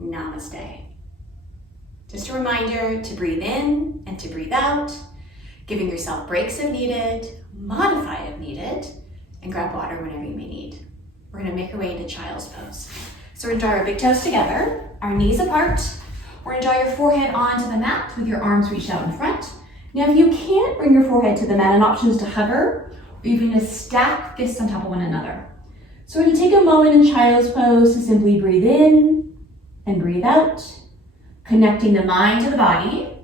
Namaste. Just a reminder to breathe in and to breathe out, giving yourself breaks if needed, modify if needed, and grab water whenever you may need. We're gonna make our way into child's pose. So we're gonna draw our big toes together, our knees apart. We're gonna draw your forehead onto the mat with your arms reached out in front. Now, if you can't bring your forehead to the mat, an option is to hover, or even to stack fists on top of one another. So we're gonna take a moment in child's pose to simply breathe in and breathe out, connecting the mind to the body.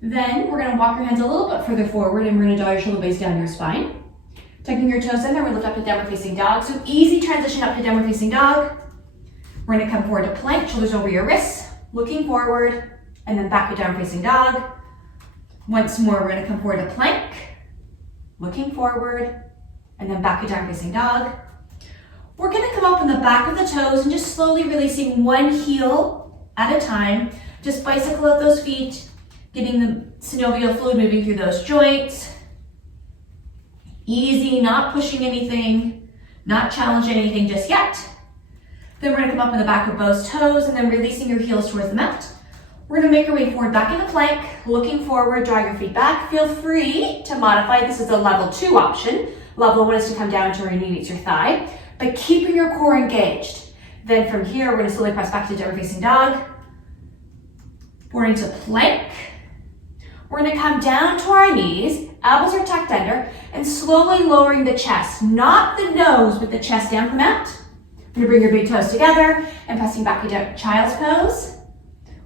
Then we're gonna walk your hands a little bit further forward and we're gonna draw your shoulder blades down your spine. Tucking your toes in there, we're gonna lift up to downward facing dog. So easy transition up to downward facing dog. We're gonna come forward to plank, shoulders over your wrists, looking forward, and then back to downward facing dog. Once more, we're gonna come forward to plank, looking forward, and then back to downward facing dog. We're gonna come up on the back of the toes and just slowly releasing one heel at a time. Just bicycle out those feet, getting the synovial fluid moving through those joints. Easy, not pushing anything, not challenging anything just yet. Then we're gonna come up on the back of both toes and then releasing your heels towards the mat. We're gonna make our way forward back into plank, looking forward, draw your feet back. Feel free to modify. This is a level 2 option. Level 1 is to come down to where your knee meets your thigh, but keeping your core engaged. Then from here, we're gonna slowly press back to downward facing dog. We're into plank. We're gonna come down to our knees, elbows are tucked under, and slowly lowering the chest, not the nose, but the chest down the mat. We're gonna bring your big toes together and pressing back into child's pose.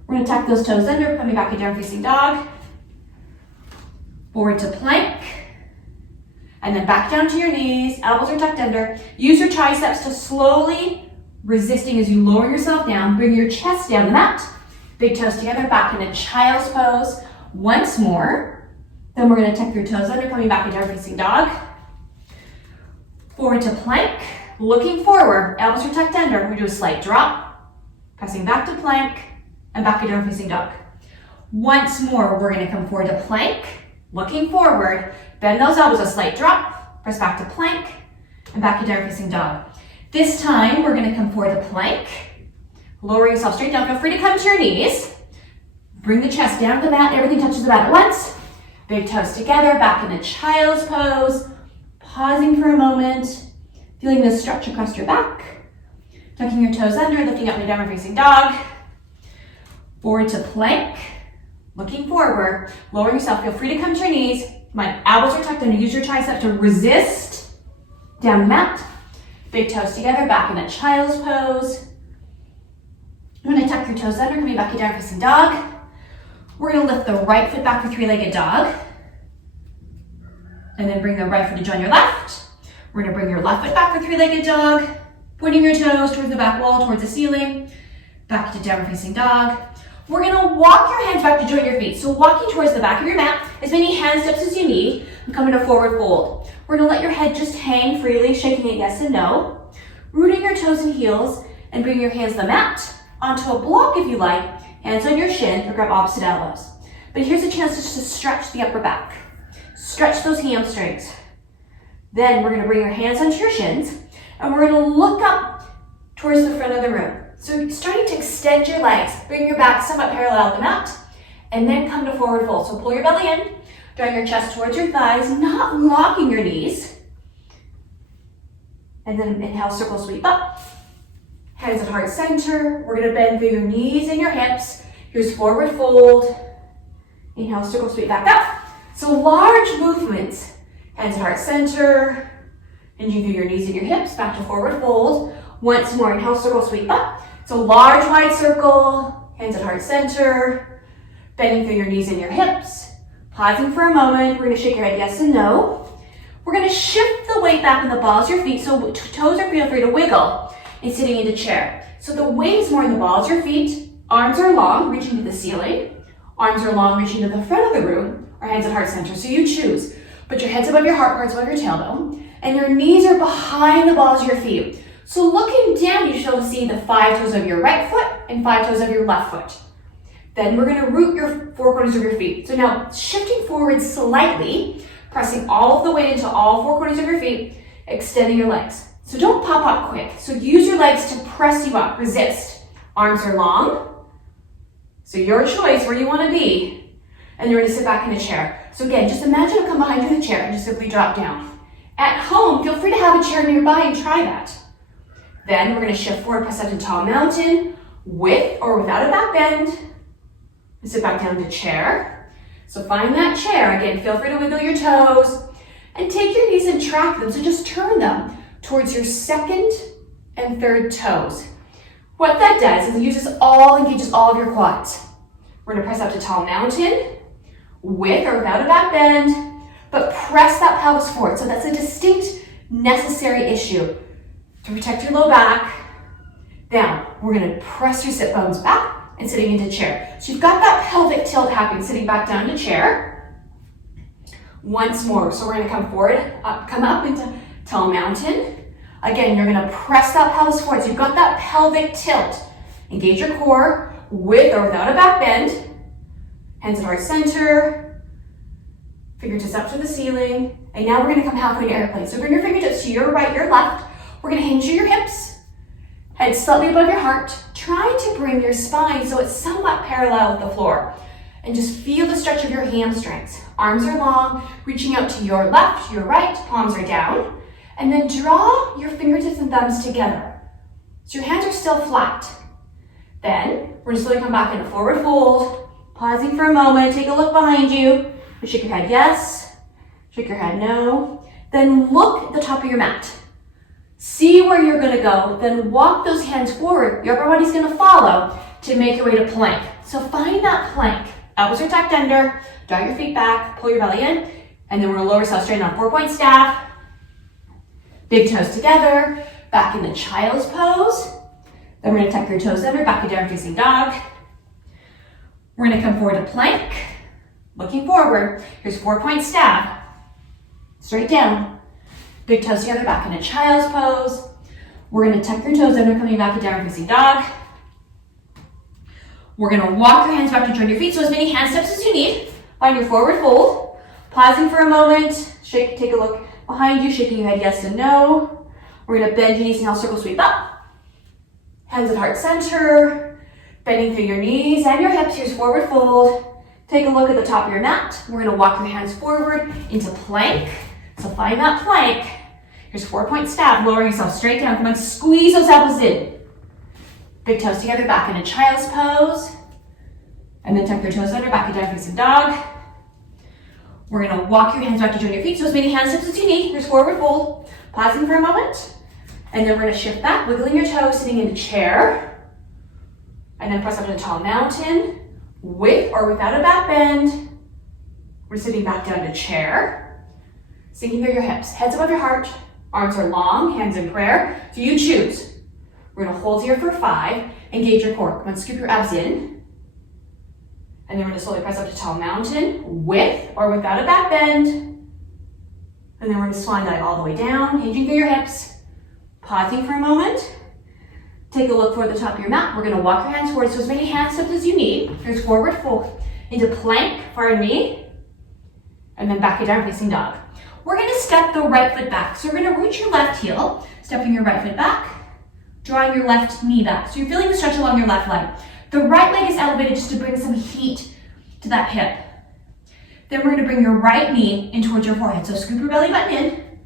We're gonna tuck those toes under, coming back to down facing dog. Forward to plank. And then back down to your knees, elbows are tucked under. Use your triceps to slowly resisting as you lower yourself down. Bring your chest down the mat. Big toes together, back into child's pose. Once more. Then we're gonna tuck your toes under, coming back to down facing dog. Forward to plank. Looking forward, elbows are tucked under. We do a slight drop, pressing back to plank, and back to down facing dog. Once more, we're gonna come forward to plank, looking forward, bend those elbows, a slight drop, press back to plank, and back to down facing dog. This time, we're gonna come forward to plank, lower yourself straight down. Feel free to come to your knees. Bring the chest down to the mat, everything touches the mat at once. Big toes together, back into child's pose, pausing for a moment. Feeling the stretch across your back. Tucking your toes under, lifting up into downward facing dog. Forward to plank. Looking forward, lowering yourself. Feel free to come to your knees. My elbows are tucked under. Use your triceps to resist down the mat. Big toes together, back in a child's pose. I'm gonna tuck your toes under, coming back to downward facing dog. We're gonna lift the right foot back for three-legged dog. And then bring the right foot to join your left. We're gonna bring your left foot back for three-legged dog, pointing your toes towards the back wall, towards the ceiling, back to downward facing dog. We're gonna walk your hands back to join your feet. So walking towards the back of your mat, as many hand steps as you need, and come into forward fold. We're gonna let your head just hang freely, shaking it yes and no, rooting your toes and heels, and bring your hands to the mat, onto a block if you like, hands on your shin, or grab opposite elbows. But here's a chance just to stretch the upper back. Stretch those hamstrings. Then we're gonna bring your hands onto your shins and we're gonna look up towards the front of the room. So starting to extend your legs, bring your back somewhat parallel to the mat, and then come to forward fold. So pull your belly in, drawing your chest towards your thighs, not locking your knees. And then inhale, circle sweep up. Hands at heart center. We're gonna bend through your knees and your hips. Here's forward fold. Inhale, circle sweep back up. So large movements. Hands at heart center, hinging through your knees and your hips, back to forward fold. Once more, inhale, circle, sweep up. So large, wide circle, hands at heart center, bending through your knees and your hips. Pausing for a moment, we're gonna shake your head yes and no. We're gonna shift the weight back in the balls of your feet, so toes are feel free to wiggle and sitting into chair. So the weight is more in the balls of your feet, arms are long, reaching to the ceiling, arms are long, reaching to the front of the room, or hands at heart center, so you choose. Put your heads above your heart, parts above your tailbone, and your knees are behind the balls of your feet. So looking down, you should see the 5 toes of your right foot and 5 toes of your left foot. Then we're gonna root your 4 corners of your feet. So now shifting forward slightly, pressing all of the weight into all 4 corners of your feet, extending your legs. So don't pop up quick. So use your legs to press you up, resist. Arms are long. So your choice where you want to be. And you're going to sit back in a chair. So again, just imagine I'll come behind you in the chair and just simply drop down. At home, feel free to have a chair nearby and try that. Then we're going to shift forward, press up to tall mountain, with or without a back bend. And sit back down to chair. So find that chair. Again, feel free to wiggle your toes. And take your knees and track them. So just turn them towards your second and third toes. What that does is it engages all of your quads. We're going to press up to tall mountain, with or without a back bend, but press that pelvis forward. So that's a distinct, necessary issue to protect your low back. Now, we're going to press your sit bones back and sitting into chair. So you've got that pelvic tilt happening, sitting back down to chair. Once more, so we're going to come forward, come up into tall mountain. Again, you're going to press that pelvis forward. So you've got that pelvic tilt. Engage your core with or without a back bend. Hands at heart center. Fingertips up to the ceiling. And now we're going to come halfway to airplane. So bring your fingertips to your right, your left. We're going to hinge your hips. Head slightly above your heart. Try to bring your spine so it's somewhat parallel with the floor. And just feel the stretch of your hamstrings. Arms are long, reaching out to your left, your right, palms are down. And then draw your fingertips and thumbs together. So your hands are still flat. Then, we're just going to come back into forward fold. Pausing for a moment, take a look behind you. Shake your head yes, shake your head no. Then look at the top of your mat. See where you're going to go, then walk those hands forward. Your upper body's going to follow to make your way to plank. So find that plank. Elbows are tucked under, draw your feet back, pull your belly in, and then we're going to lower ourselves straight on 4-point staff. Big toes together, back into child's pose. Then we're going to tuck your toes under, back to down facing dog. We're going to come forward to plank, looking forward. Here's 4-point staff, straight down. Big toes together, back into child's pose. We're going to tuck your toes under, coming back to down facing dog. We're going to walk your hands back to join your feet, so as many hand steps as you need. Find your forward fold. Pausing for a moment. Take a look behind you, shaking your head yes and no. We're going to bend your knees and circle sweep up. Hands at heart center. Bending through your knees and your hips. Here's forward fold. Take a look at the top of your mat. We're going to walk your hands forward into plank. So find that plank. Here's 4-point staff. Lower yourself straight down. Come on, squeeze those elbows in. Big toes together, back into child's pose. And then tuck your toes under, back to down facing dog. We're going to walk your hands back to join your feet, so as many hand steps as you need. Here's forward fold. Pausing for a moment. And then we're going to shift back, wiggling your toes, sitting in a chair. And then press up to the tall mountain, with or without a back bend. We're sitting back down to chair. Sinking through your hips, heads above your heart. Arms are long, hands in prayer. So you choose. We're going to hold here for 5. Engage your core. Come on, scoop your abs in. And then we're going to slowly press up to tall mountain, with or without a back bend. And then we're going to swan dive all the way down, hinging through your hips. Pausing for a moment. Take a look for the top of your mat. We're going to walk your hands forward, so as many hand steps as you need. Here's forward fold into plank, pardon me. And then back to down facing dog. We're going to step the right foot back. So we're going to root your left heel, stepping your right foot back. Drawing your left knee back. So you're feeling the stretch along your left leg. The right leg is elevated just to bring some heat to that hip. Then we're going to bring your right knee in towards your forehead. So scoop your belly button in,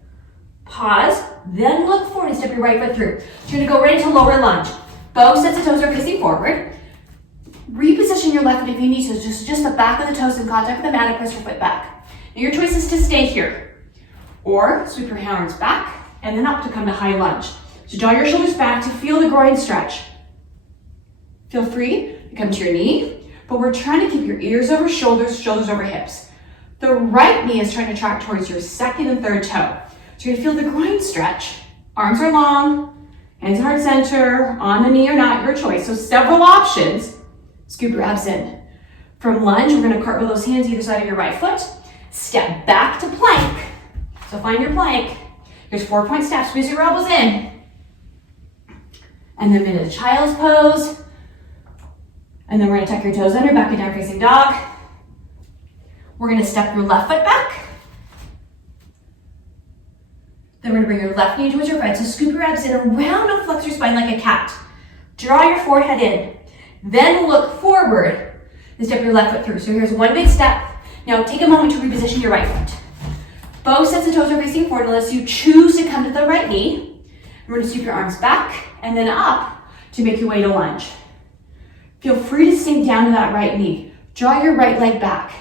pause, then look forward and step your right foot through. So you're going to go right into lower lunge. Both sets of toes are facing forward. Reposition your left foot if you need to. Just the back of the toes in contact with the mat and press your foot back. Now your choice is to stay here. Or sweep your hands back and then up to come to high lunge. So draw your shoulders back to feel the groin stretch. Feel free to come to your knee, but we're trying to keep your ears over shoulders, shoulders over hips. The right knee is trying to track towards your second and third toe. So you're gonna feel the groin stretch. Arms are long, hands at heart center, on the knee or not, your choice. So several options. Scoop your abs in. From lunge, we're gonna cartwheel those hands either side of your right foot. Step back to plank. So find your plank. Here's 4-point staff, squeeze your elbows in. And then into the child's pose. And then we're gonna tuck your toes under, back to down facing dog. We're gonna step your left foot back. Then we're gonna bring your left knee towards your right. So scoop your abs in around and flex your spine like a cat. Draw your forehead in. Then look forward and step your left foot through. So here's one big step. Now take a moment to reposition your right foot. Both sets of toes are facing forward unless you choose to come to the right knee. We're going to sweep your arms back and then up to make your way to lunge. Feel free to sink down to that right knee. Draw your right leg back.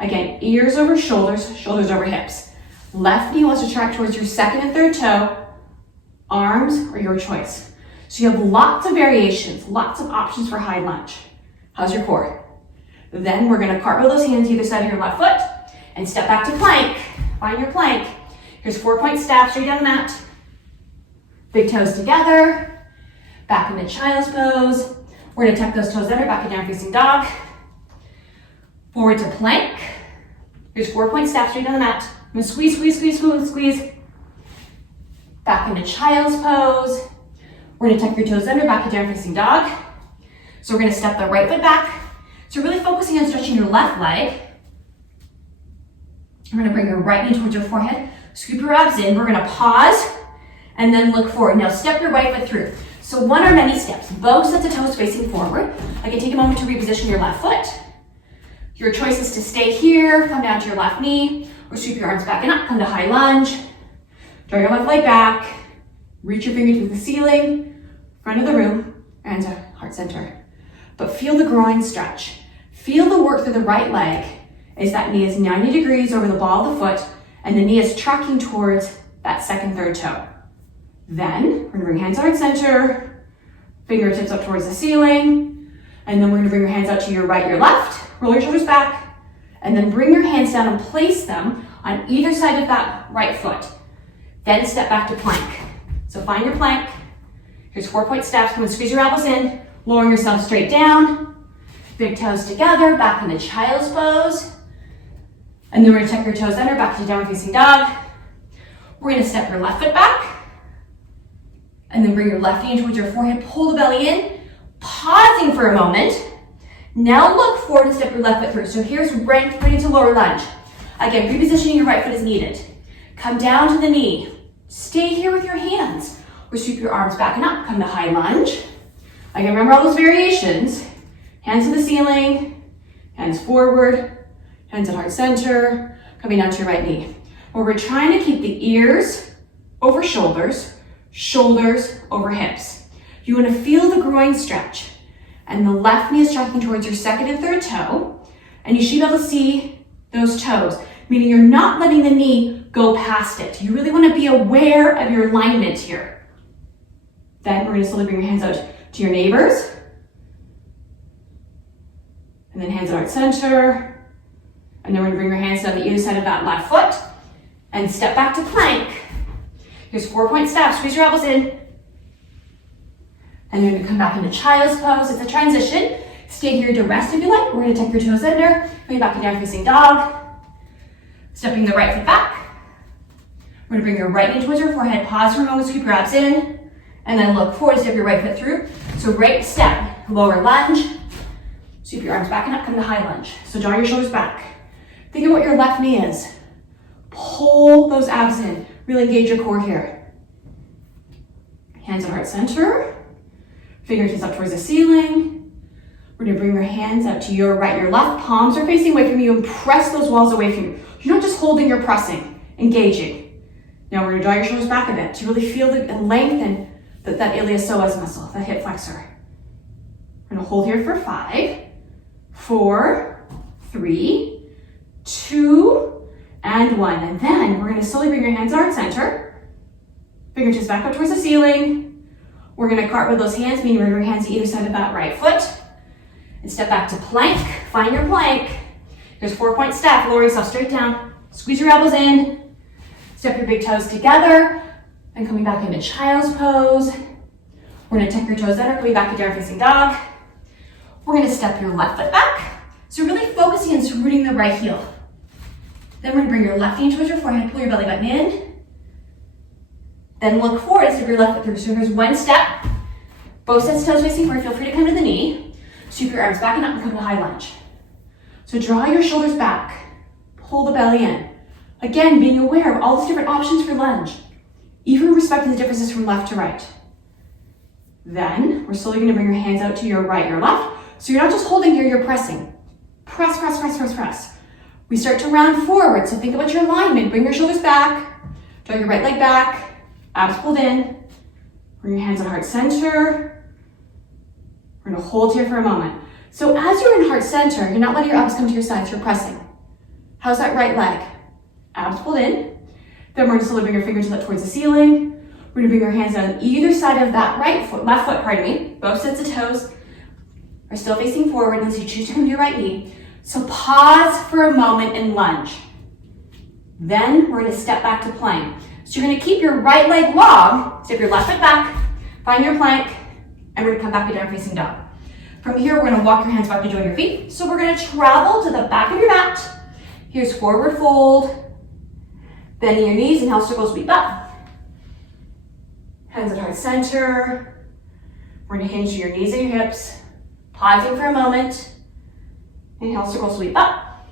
Again, ears over shoulders, shoulders over hips. Left knee wants to track towards your second and third toe. Arms are your choice. So you have lots of variations, lots of options for high lunge. How's your core? Then we're going to cartwheel those hands either side of your left foot and step back to plank. Find your plank. Here's 4-point staff straight down the mat. Big toes together. Back into child's pose. We're going to tuck those toes under, back to down facing dog. Forward to plank. Here's 4-point staff straight down the mat. I'm going to squeeze, squeeze, squeeze, squeeze, squeeze. Back into child's pose. We're going to tuck your toes under, back to down facing dog. So we're going to step the right foot back. So really focusing on stretching your left leg. We're going to bring your right knee towards your forehead. Scoop your abs in. We're going to pause and then look forward. Now step your right foot through. So one or many steps. Both sets of toes facing forward. Again, take a moment to reposition your left foot. Your choice is to stay here, come down to your left knee, or sweep your arms back and up, come to high lunge. Draw your left leg back. Reach your finger to the ceiling, front of the room, and to heart center. But feel the groin stretch. Feel the work through the right leg as that knee is 90 degrees over the ball of the foot, and the knee is tracking towards that second, third toe. Then we're gonna bring hands to heart center, fingertips up towards the ceiling, and then we're gonna bring your hands out to your right, your left, roll your shoulders back, and then bring your hands down and place them on either side of that right foot. Then step back to plank. So find your plank. Here's 4-point steps. Come and squeeze your elbows in, lowering yourself straight down. Big toes together, back into child's pose. And then we're gonna tuck your toes under, back to downward facing dog. We're gonna step your left foot back. And then bring your left knee towards your forehead, pull the belly in, pausing for a moment. Now look forward and step your left foot through. So here's right into lower lunge. Again, repositioning your right foot as needed. Come down to the knee. Stay here with your hands. Or sweep your arms back and up. Come to high lunge. Again, remember all those variations. Hands to the ceiling, hands forward, hands at heart center, coming down to your right knee. Where we're trying to keep the ears over shoulders, shoulders over hips. You want to feel the groin stretch. And the left knee is tracking towards your second and third toe. And you should be able to see those toes, meaning you're not letting the knee go past it. You really want to be aware of your alignment here. Then we're going to slowly bring your hands out to your neighbors. And then hands at heart center. And then we're going to bring your hands down the either side of that left foot. And step back to plank. Here's 4-point staff. Squeeze your elbows in. And you're going to come back into child's pose. It's a transition. Stay here to rest if you like. We're going to tuck your toes under. Coming back to down facing dog. Stepping the right foot back. We're going to bring your right knee towards your forehead. Pause for a moment. Scoop your abs in. And then look forward. Step your right foot through. So right step. Lower lunge. Sweep your arms back and up. Come to high lunge. So draw your shoulders back. Think of what your left knee is. Pull those abs in. Really engage your core here. Hands at heart center. Fingertips up towards the ceiling. We're going to bring your hands out to your right, your left. Palms are facing away from you and press those walls away from you. You're not just holding, you're pressing, engaging. Now we're going to draw your shoulders back a bit to really feel and lengthen that iliopsoas muscle, that hip flexor. We're going to hold here for 5, 4, 3, 2, and 1. And then we're going to slowly bring your hands to heart center. Fingertips back up towards the ceiling. We're going to cartwheel those hands, meaning we're going to bring your hands to either side of that right foot. And step back to plank. Find your plank. Here's 4-point step. Lower yourself straight down. Squeeze your elbows in. Step your big toes together. And coming back into child's pose. We're going to tuck your toes under, coming back to down facing dog. We're going to step your left foot back. So really focusing on rooting the right heel. Then we're going to bring your left knee towards your forehead. Pull your belly button in. Then look forward and step your left foot through. So here's one step. Both sets of toes facing forward. Feel free to come to the knee. Sweep your arms back and up and come to high lunge. So draw your shoulders back. Pull the belly in. Again, being aware of all these different options for lunge. Even respecting the differences from left to right. Then we're slowly gonna bring your hands out to your right, your left. So you're not just holding here, you're pressing. Press, press, press, press, press. We start to round forward, so think about your alignment. Bring your shoulders back, draw your right leg back, abs pulled in. Bring your hands at heart center. We're gonna hold here for a moment. So as you're in heart center, you're not letting your abs come to your sides, you're pressing. How's that right leg? Abs pulled in. Then we're gonna slowly bring your fingers up towards the ceiling. We're gonna bring your hands down either side of that left foot, pardon me. Both sets of toes are still facing forward unless you choose to come to your right knee. So pause for a moment and lunge. Then we're gonna step back to plank. So you're gonna keep your right leg long, step your left foot back, find your plank, and we're gonna come back to down facing dog. From here, we're gonna walk your hands back to join your feet. So we're gonna travel to the back of your mat. Here's forward fold, bending your knees, inhale, circle, sweep up. Hands at heart center. We're gonna hinge to your knees and your hips. Pausing for a moment. Inhale, circle, sweep up.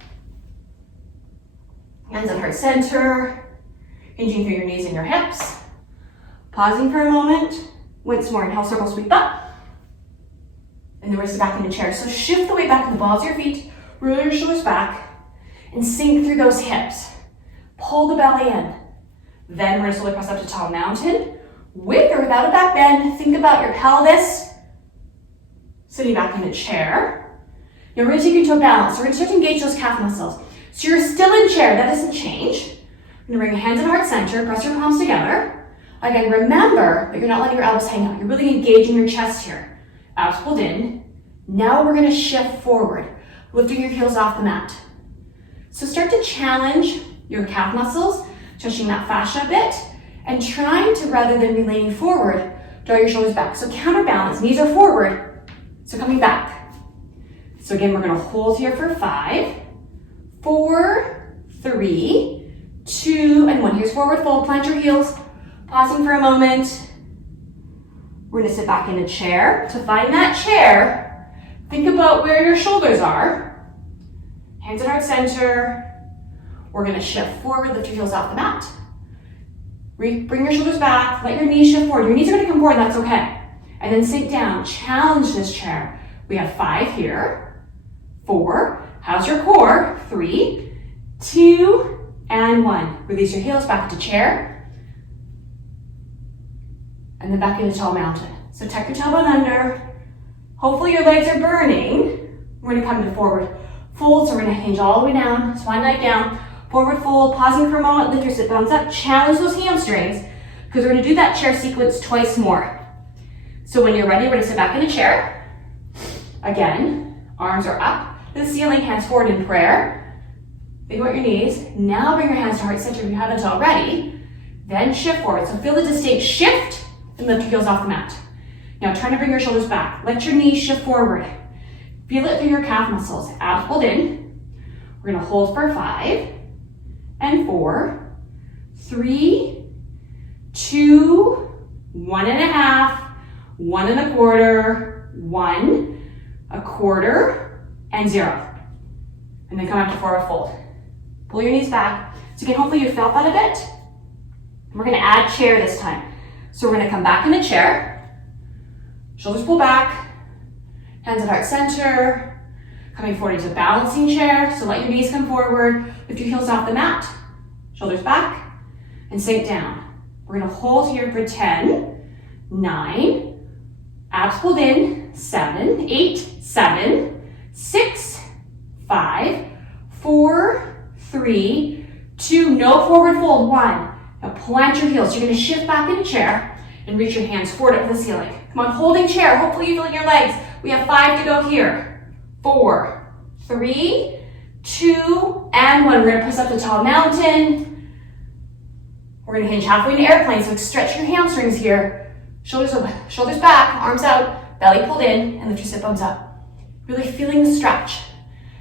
Hands at heart center. Hinging through your knees and your hips. Pausing for a moment. Once more, inhale, circle, sweep up. And then we're sit back in the chair. So shift the weight back to the balls of your feet. Roll your shoulders back. And sink through those hips. Pull the belly in. Then we're gonna slowly press up to tall mountain. With or without a back bend, think about your pelvis. Sitting back in the chair. Now we're gonna take you into a balance. We're gonna start to engage those calf muscles. So you're still in chair, that doesn't change. You're gonna bring your hands at heart center, press your palms together. Again, remember that you're not letting your elbows hang out. You're really engaging your chest here. Abs pulled in. Now we're gonna shift forward, lifting your heels off the mat. So start to challenge your calf muscles, touching that fascia a bit, and trying to, rather than be leaning forward, draw your shoulders back. So counterbalance, knees are forward, so coming back. So again, we're gonna hold here for 5, 4, 3, 2, and 1. Here's forward fold, plant your heels, pausing for a moment. We're gonna sit back in a chair. To find that chair, think about where your shoulders are. Hands at heart center. We're gonna shift forward, lift your heels off the mat. Bring your shoulders back, let your knees shift forward. Your knees are gonna come forward, that's okay. And then sink down, challenge this chair. We have 5 here, 4. How's your core? 3, 2, and 1. Release your heels back to chair. And then back into tall mountain. So tuck your tailbone under. Hopefully your legs are burning. We're gonna come to forward fold, so we're gonna hinge all the way down, swan neck down, forward fold, pausing for a moment, lift your sit bones up, challenge those hamstrings, because we're gonna do that chair sequence twice more. So when you're ready, we're gonna sit back in a chair. Again, arms are up to the ceiling, hands forward in prayer. Think about your knees. Now bring your hands to heart center if you haven't already. Then shift forward. So feel the distinct shift and lift your heels off the mat. Now try to bring your shoulders back. Let your knees shift forward. Feel it through your calf muscles. Abs pulled in. We're gonna hold for 5 and 4, 3, 2, 1.5, 1 1/4, 1, 1/4, and 0. And then come up to forward fold. Pull your knees back. So again, hopefully you felt that a bit. We're gonna add chair this time. So we're gonna come back in a chair. Shoulders pull back. Hands at heart center, coming forward into a balancing chair. So let your knees come forward, lift your heels off the mat, shoulders back, and sink down. We're gonna hold here for 10, 9, abs pulled in, 7, 8, 7, 6, 5, 4, 3, 2, no forward fold, 1. Now plant your heels. You're gonna shift back in a chair and reach your hands forward up to the ceiling. Come on, holding chair. Hopefully you feel your legs. We have 5 to go here. 4, 3, 2, and 1. We're gonna press up to tall mountain. We're gonna hinge halfway into airplane, so stretch your hamstrings here. Shoulders back, arms out, belly pulled in, and lift your sit bones up. Really feeling the stretch.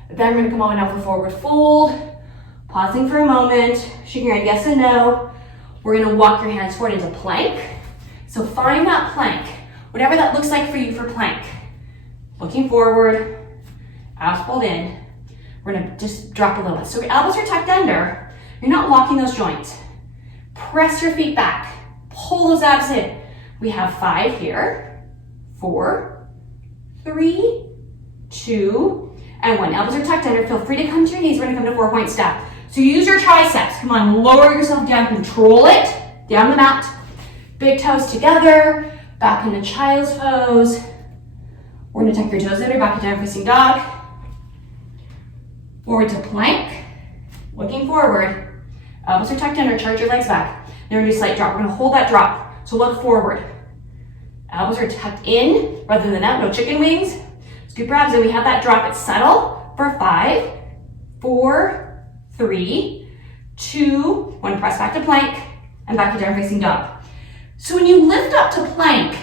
Then we're gonna come on now for forward fold. Pausing for a moment, shaking your head yes and no. We're gonna walk your hands forward into plank. So find that plank, whatever that looks like for you for plank. Looking forward, abs pulled in. We're gonna just drop a little bit. So your elbows are tucked under. You're not locking those joints. Press your feet back. Pull those abs in. We have 5 here, 4, 3, 2, and 1. Elbows are tucked under. Feel free to come to your knees. We're gonna come to 4-point step. So use your triceps. Come on, lower yourself down, control it. Down the mat. Big toes together, back into child's pose. We're gonna tuck your toes under, back to down facing dog. Forward to plank, looking forward. Elbows are tucked under, charge your legs back. Then we're gonna do a slight drop. We're gonna hold that drop. So look forward. Elbows are tucked in rather than out, no chicken wings. Scoop your abs in, we have that drop. It's settle for 5, 4, 3, 2, 1. Press back to plank and back to down facing dog. So when you lift up to plank,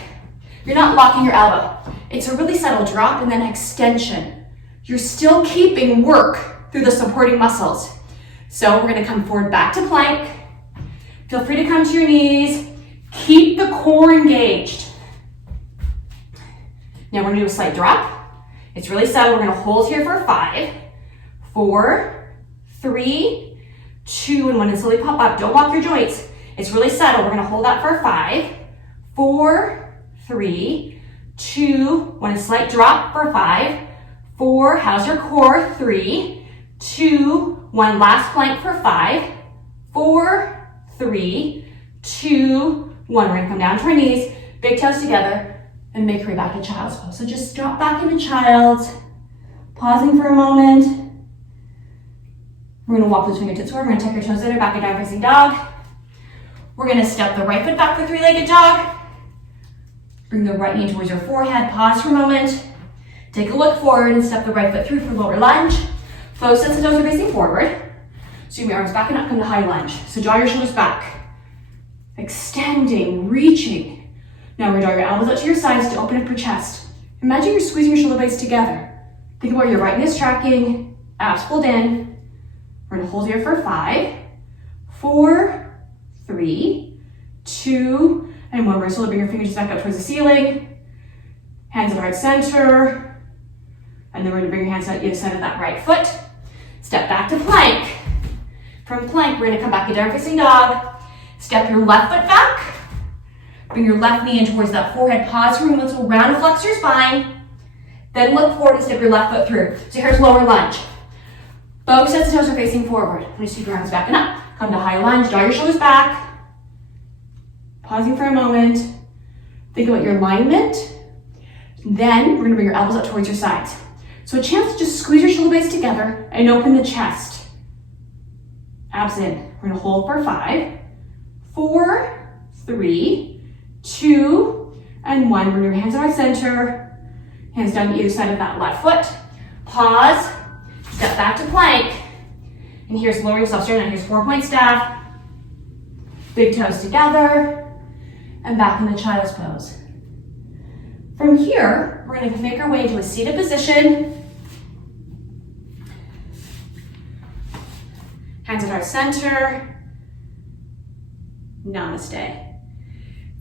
you're not locking your elbow. It's a really subtle drop and then extension. You're still keeping work through the supporting muscles. So we're gonna come forward back to plank. Feel free to come to your knees. Keep the core engaged. Now we're gonna do a slight drop. It's really subtle. We're gonna hold here for 5, 4, 3, 2, and 1, and slowly pop up. Don't lock your joints. It's really subtle. We're gonna hold that for 5, 4, 3, 2, 1, and slight drop for 5, 4, how's your core? 3, 2, 1, last plank for 5, 4, 3, 2, 1. We're gonna come down to our knees, big toes together, and make your way back to child's pose. So just drop back into child's, pausing for a moment. We're gonna walk those fingertips forward. We're gonna tuck your toes under, back and down facing dog. We're gonna step the right foot back for 3-legged dog. Bring the right knee towards your forehead, pause for a moment. Take a look forward and step the right foot through for lower lunge. Both sets of toes are facing forward. So your arms back and up, come to high lunge. So draw your shoulders back. Extending, reaching. Now we're gonna draw your elbows out to your sides to open up your chest. Imagine you're squeezing your shoulder blades together. Think about your right knee is tracking, abs pulled in. We're gonna hold here for 5, 4, 3, 2, and 1. We're gonna slowly bring your fingers back up towards the ceiling. Hands at heart center. And then we're gonna bring your hands out either side of that right foot. Step back to plank. From plank, we're gonna come back to down facing dog. Step your left foot back. Bring your left knee in towards that forehead. Pause for a moment, so round and flex your spine. Then look forward and step your left foot through. So here's lower lunge. Both sets of toes are facing forward. I'm gonna sweep your arms back and up. Come to high lunge, draw your shoulders back. Pausing for a moment. Think about your alignment. Then we're gonna bring your elbows up towards your sides. So a chance to just squeeze your shoulder blades together and open the chest. Abs in. We're gonna hold for 5, 4, 3, 2, and 1. Bring your hands on our center. Hands down to either side of that left foot. Pause. Step back to plank. And here's lower yourself straight. Now here's 4-point step. Big toes together. And back into child's pose. From here, we're going to make our way into a seated position. Hands at our center. Namaste.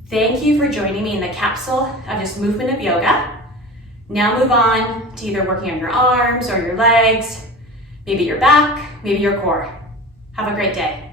Thank you for joining me in the capsule of just movement of yoga. Now move on to either working on your arms or your legs, maybe your back, maybe your core. Have a great day.